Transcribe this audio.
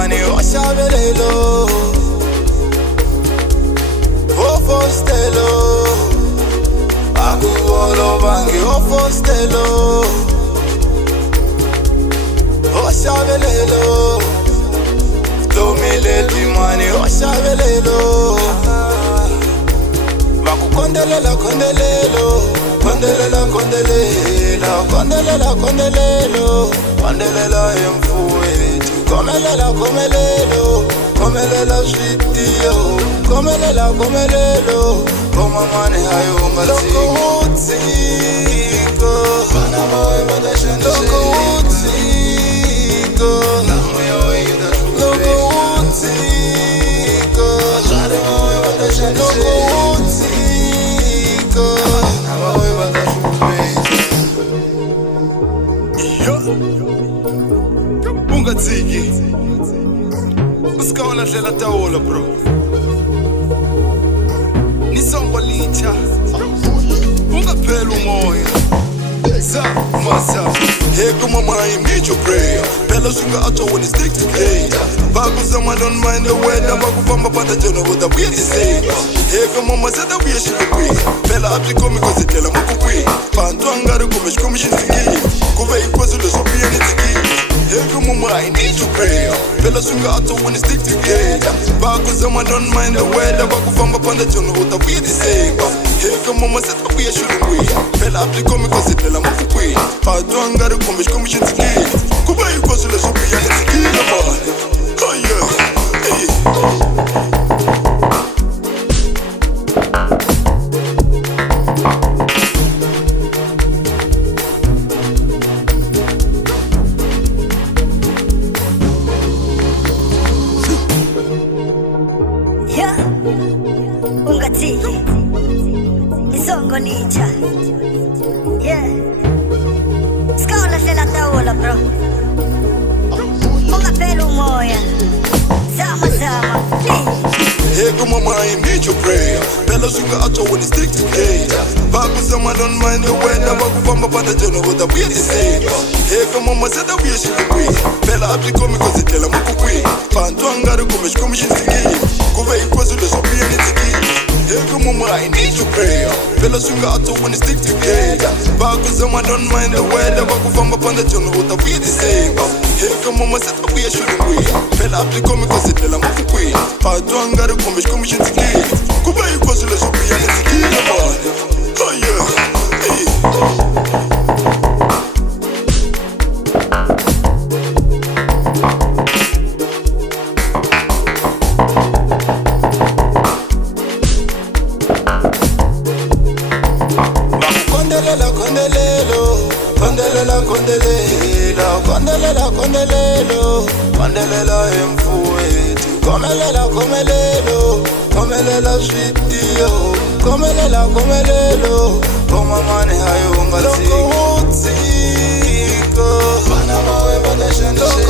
mani oshabelelo ofostelo akubolo bangi ofostelo oshabelelo domileti mani oshabelelo bakukondelela kondelelo kondelela kondelela kondelela kondelelo kondelela emfowethu komelela komelelo komelela switiyo komelela komelelo komamane hayo ngatsiko utsiko bana bawe badashandise utsiko namoyo ida loko utsiko azare bawe badashandise utsiko bana bawe badashandise ungatsiki usikawula hlela tawula bro nisongo litsha ungaphela umoya masa hey mama I need your prayer phela swinga atsho when it's stick together bakuzama don't mind the weather bakufamba pata jona with the weird say hey mama said that we should be phela apikomi cause itela mukukwi bantu angari kume shikomi shinzingi kuve ikwazulu sopiya nitiki hey mama I need your prayer phela swinga atsho when it's stick together bakuzama don't mind the weather bakufamba pata jona with the weird say hey mama said that we should be phela apikomi cause itela mukukwi bantu angari kume shikomi shinzingi kuve ikwazulu sopiya nitiki man oh yeah hey ungatsiki isongo litsha sikawula hlela tawula bro ungaphela umoya zama hey mama I need your prayer phela swinga atsho when it's stick together bakuzama don't mind the weather bakufamba pata jona with the weird say hey mama said that we should be phela apikomi cause itela mukukwi bantu angari kume shikomi shinzingi kuve ikwazulu sopiya nitiki hey mama I need your prayer phela swinga atsho when it's stick together bakuzama don't mind the weather bakufamba pata jona with the weird say hey mama said that we should be phela apikomi cause itela mukukwi bantu angari kume shikomi shinzingi kuve ikwazulu sopiya nitiki man oh yeah hey kondelela kondelelo kondelela kondelela kondelela kondelelo kondelela emfowethu komelela komelelo komelela switiyo komelela komelelo komamane hayo ngatsiko utsiko bana bawe badashandise